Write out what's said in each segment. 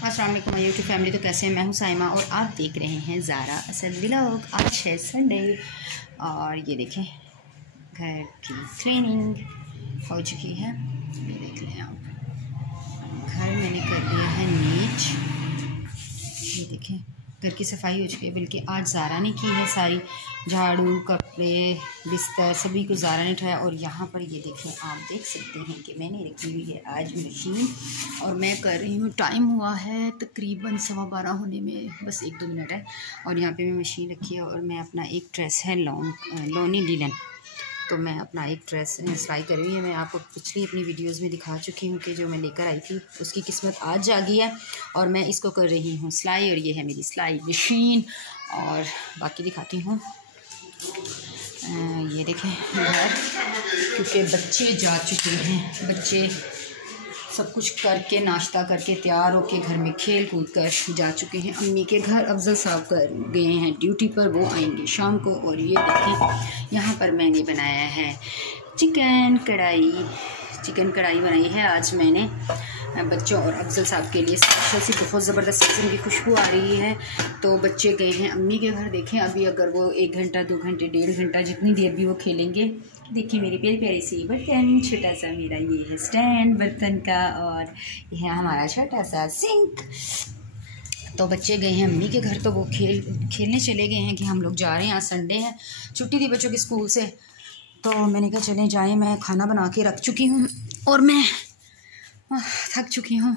अस्सलाम वालेकुम YouTube family. तो कैसे हैं? मैं हूं साइमा और आप देख रहे हैं ज़ारा असद व्लॉग। आज है संडे और ये देखें घर की क्लीनिंग हो चुकी है। ये देख लें आप, घर मैंने कर दिया है नीट। ये देखें घर की सफाई हो चुकी है, बल्कि आज ज़ारा ने की है सारी, झाड़ू कपड़े बिस्तर सभी को ज़ारा ने उठाया। और यहाँ पर ये देखें, आप देख सकते हैं कि मैंने रखी हुई है आज मशीन और मैं कर रही हूँ। टाइम हुआ है तकरीबन 12:15 होने में बस 1-2 मिनट है। और यहाँ पे मैं मशीन रखी है और मैं अपना एक ड्रेस है लोनी लिनन, तो मैं अपना एक ड्रेस सिलाई कर रही है। मैं आपको पिछली अपनी वीडियोस में दिखा चुकी हूँ कि जो मैं लेकर आई थी उसकी किस्मत आज जागी है और मैं इसको कर रही हूँ सिलाई। और ये है मेरी सिलाई मशीन। और बाकी दिखाती हूँ, ये देखें घर, क्योंकि बच्चे जा चुके हैं, बच्चे सब कुछ करके नाश्ता करके तैयार होके घर में खेल कूद कर जा चुके हैं अम्मी के घर। अफजल साहब कर गए हैं ड्यूटी पर, वो आएंगे शाम को। और ये देखें यहाँ पर मैंने बनाया है चिकन कढ़ाई बनाई है आज मैंने बच्चों और अफजल साहब के लिए स्पेशल सी। बहुत ज़बरदस्त किस्म की खुशबू आ रही है। तो बच्चे गए हैं अम्मी के घर। देखें अभी अगर वो 1 घंटा 2 घंटे 1.5 घंटा जितनी देर भी वो खेलेंगे। देखिए मेरी प्यारी प्यारी सी बर्तन, छोटा सा मेरा ये है स्टैंड बर्तन का और यह है हमारा छोटा सा सिंक। तो बच्चे गए हैं अम्मी के घर, तो वो खेलने चले गए हैं कि हम लोग जा रहे हैं। आज संडे है, छुट्टी थी बच्चों की स्कूल से, तो मैंने कहा चलें जाएं। मैं खाना बना के रख चुकी हूँ और मैं थक चुकी हूँ।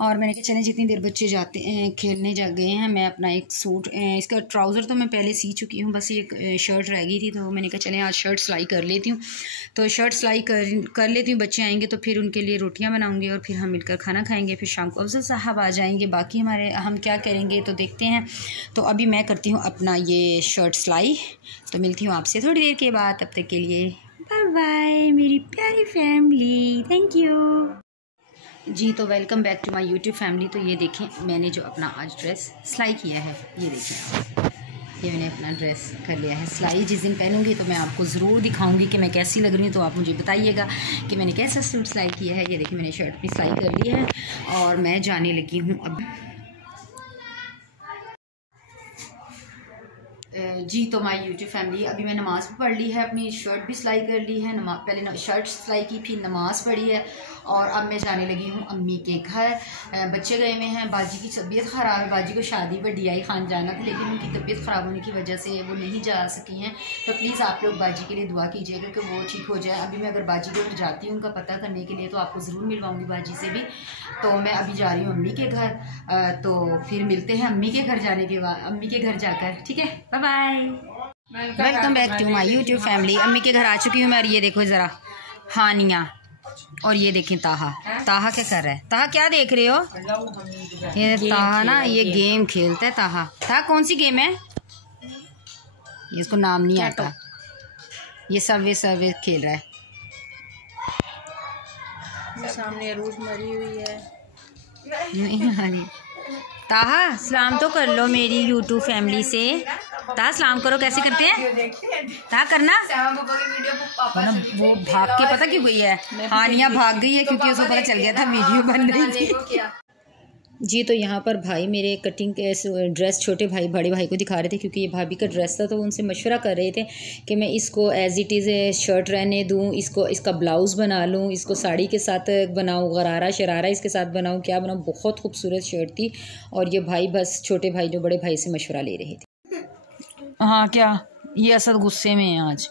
और मैंने कहा चलें जितनी देर बच्चे जाते हैं खेलने जा गए हैं, मैं अपना एक सूट, इसका ट्राउज़र तो मैं पहले सी चुकी हूँ, बस ये शर्ट रह गई थी। तो मैंने कहा चलें आज शर्ट सिलाई कर लेती हूँ। तो शर्ट सिलाई कर लेती हूँ। बच्चे आएंगे तो फिर उनके लिए रोटियाँ बनाऊँगी और फिर हम मिलकर खाना खाएँगे। फिर शाम को अफजल साहब आ जाएँगे, बाकी हम क्या करेंगे तो देखते हैं। तो अभी मैं करती हूँ अपना ये शर्ट सिलाई। तो मिलती हूँ आपसे थोड़ी देर के बाद, तब तक के लिए बाय बाय मेरी प्यारी फैमिली, थैंक यू जी। तो welcome back to my YouTube family. तो ये देखें मैंने जो अपना आज ड्रेस सिलाई किया है, ये देखें ये मैंने अपना ड्रेस कर लिया है सिलाई। जिस दिन पहनूंगी तो मैं आपको ज़रूर दिखाऊंगी कि मैं कैसी लग रही हूँ। तो आप मुझे बताइएगा कि मैंने कैसा सूट सिलाई किया है। ये देखिए मैंने शर्ट भी सिलाई कर ली है और मैं जाने लगी हूँ अब जी। तो माय यूट्यूब फैमिली, अभी मैं नमाज़ भी पढ़ ली है, अपनी शर्ट भी सिलाई कर ली है। पहले शर्ट सिलाई की, फिर नमाज़ पढ़ी है और अब मैं जाने लगी हूँ अम्मी के घर। बच्चे गए हुए हैं, बाजी की तबीयत ख़राब है। बाजी को शादी पर DI खान जाना था, लेकिन उनकी तबीयत ख़राब होने की वजह से वो नहीं जा सकी हैं। तो प्लीज़ आप लोग बाजी के लिए दुआ कीजिएगा कि वो ठीक हो जाए। अभी मैं अगर बाजी के घर जाती हूँ उनका पता करने के लिए, तो आपको ज़रूर मिलवाऊँगी बाजी से भी। तो मैं अभी जा रही हूँ अम्मी के घर, तो फिर मिलते हैं अम्मी के घर जाने के बाद, अम्मी के घर जाकर, ठीक है। Bye bye, welcome back to my YouTube family. अम्मी के घर आ चुकी हूँ मैं। और ये देखो ज़रा हानिया, और ये देखें ताहा क्या कर रहा है? ताहा क्या देख रहे हो? ये ताहा ना ये गेम खेलता है। ताहा कौन सी गेम है? ये इसको नाम नहीं आता। ये सर्वे खेल रहा है। सामने रूज मरी हुई है, नहीं आ रही। ताहा सलाम तो कर लो मेरी यूट्यूब फैमिली से। ताहा सलाम करो, कैसे करते हैं? ताहा करना। वो भाग के पता क्यों गई है? हानिया भाग गई है क्योंकि उसको पता चल गया था वीडियो बन रही थी जी। तो यहाँ पर भाई मेरे कटिंग के ड्रेस छोटे भाई बड़े भाई को दिखा रहे थे, क्योंकि ये भाभी का ड्रेस था। तो उनसे मशवरा कर रहे थे कि मैं इसको एज़ इट इज़ शर्ट रहने दूँ, इसका ब्लाउज़ बना लूँ, इसको साड़ी के साथ बनाऊँ, गरारा शरारा इसके साथ बनाऊँ, क्या बनाऊँ। बहुत खूबसूरत शर्ट थी। और ये भाई बस छोटे भाई जो बड़े भाई से मशवरा ले रहे थे। हाँ क्या ये असद गुस्से में है आज?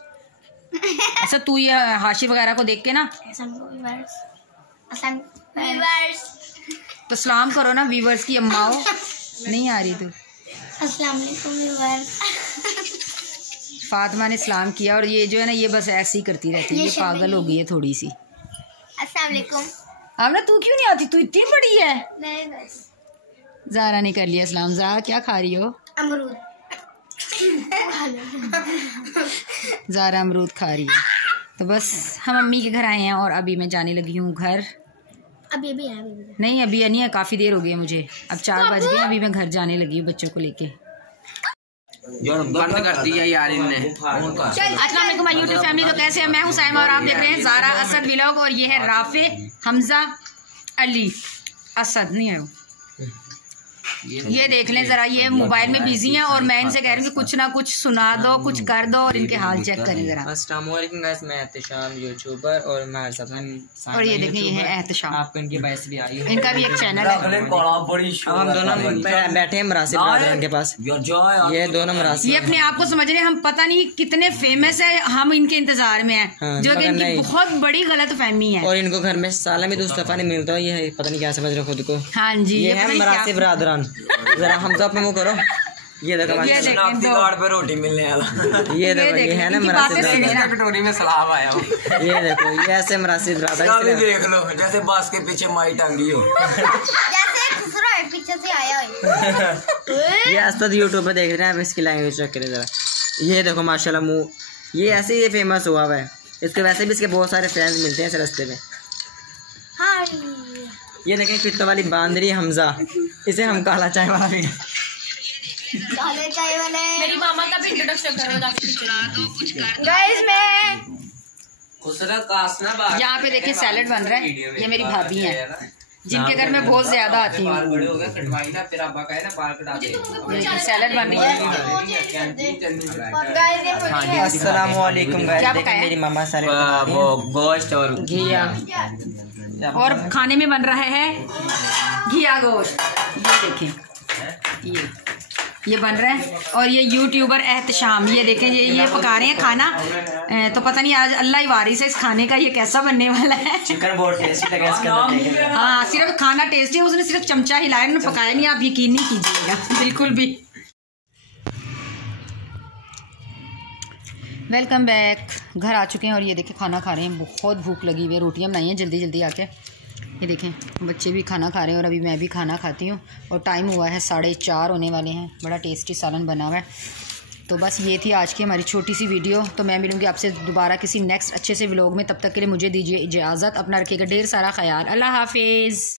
अच्छा तू ये हाशिर वगैरह को देख के ना तो सलाम करो ना व्यूवर्स की अम्मा हो। नहीं आ रही तू? अस्सलाम वालेकुम व्यूवर्स। फातिमा ने सलाम किया। और ये जो है ना ये बस ऐसे ही करती रहती है, ये पागल हो गई है थोड़ी सी। अस्सलाम वालेकुम। अब ना तू क्यों नहीं आती? तू इतनी बड़ी है। नहीं बस ज़ारा ने कर लिया सलाम। ज़ारा क्या खा रही हो? अमरूद। ज़ारा अमरूद खा रही है। तो बस हम अम्मी के घर आए हैं और अभी मैं जाने लगी हूँ घर। अभी नहीं अभी नहीं है, काफ़ी देर हो गई है मुझे, अब 4 बज गए। अभी मैं घर जाने लगी हूँ बच्चों को लेके। बंद कर दिया यार इनने। अस्सलाम वालेकुम माय यूट्यूब फैमिली। तो कैसे हैं? मैं हूँ साइमा और आप देख रहे हैं ज़ारा असद व्लॉग। और ये है राफे हमजा अली असद, नहीं है वो ये देख लें ज़रा, ये मोबाइल में बिजी हैं और मैं इनसे कह रही हूँ कि कुछ ना कुछ सुना दो, कुछ कर दो और इनके हाल चेक करें ज़रा। अस्सलाम वालेकुम गाइस, मैं एहतशाम यूट्यूबर और हमारे साथ और ये देखें, ये है एहतशाम, आपको इनकी वॉइस भी आई है। इनका भी एक चैनल है। अब हम दोनों बैठे हैं मरासिब ब्रदर के पास, ये दोनों मरासिब, ये अपने आप को समझ रहे हैं हम पता नहीं कितने फेमस है, हम इनके इंतजार में हैं। हाँ, जो कि इनकी बहुत बड़ी गलत फहमी है और इनको घर में साल में 2 दफा नहीं मिलता, ये पता नहीं क्या समझ रहे खुद को। हाँ जी, ये है मरासिब ब्रदरान। जरा हम सब मुँह करो, ये देखो कार्ड पे रोटी मिलने वाला। ये देखो, ये है ना मरासिब ब्रदर, कटोरी में सलाब आया हो। ये देखो, ये ऐसे मरासिब ब्रदर देख लो जैसे बास के पीछे माई टांगी हो, जैसे खुसरा है पीछे से आया है। ये आज तो यूट्यूब पे देख रहे हैं, आप इसकी लैंग्वेज चेक करें जरा। ये देखो माशाल्लाह मुँह, ये ऐसे ये फेमस हुआ हुआ है। इसके वैसे भी इसके बहुत सारे फ्रेंड्स मिलते हैं इस रास्ते में। हाँ, ये देखें पित्तों वाली बांदरी हमजा, इसे हम काला चाय वाला भी काले चाय वाले। मेरी मामा का भी इंट्रोडक्शन करो गाइस मैं यहाँ पे देखिए सैलेड बन रहा है। ये मेरी भाभी हैं जिनके घर में बहुत ज्यादा आती हूँ। सैलेड बन रही है। अस्सलाम वालेकुम गाइस, देखें मेरी मामा सारे वो गोश्त और घिया और खाने में बन रहा है घिया गोश्त। ये देखें, ये बन रहा है। और ये यूट्यूबर एहतशाम, ये देखें, ये पका रहे हैं खाना। तो पता नहीं आज अल्लाह ही वारिस है इस खाने का, ये कैसा बनने वाला है। चिकन बहुत टेस्टी लगा इसके अंदर। हाँ, सिर्फ खाना टेस्टी है, उसने सिर्फ चमचा हिलाया, उन्होंने पकाया नहीं। आप यकीन नहीं कीजिएगा बिल्कुल भी। वेलकम बैक, घर आ चुके हैं और ये देखें खाना खा रहे हैं। बहुत भूख लगी हुई है, रोटियां बनाई हैं जल्दी जल्दी आके। ये देखें बच्चे भी खाना खा रहे हैं और अभी मैं भी खाना खाती हूँ। और टाइम हुआ है 4:30 होने वाले हैं। बड़ा टेस्टी सालन बना हुआ है। तो बस ये थी आज की हमारी छोटी सी वीडियो। तो मैं मिलूँगी आपसे दोबारा किसी नेक्स्ट अच्छे से व्लॉग में। तब तक के लिए मुझे दीजिए इजाज़त। अपना रखिएगा ढेर सारा ख्याल। अल्लाह हाफिज़।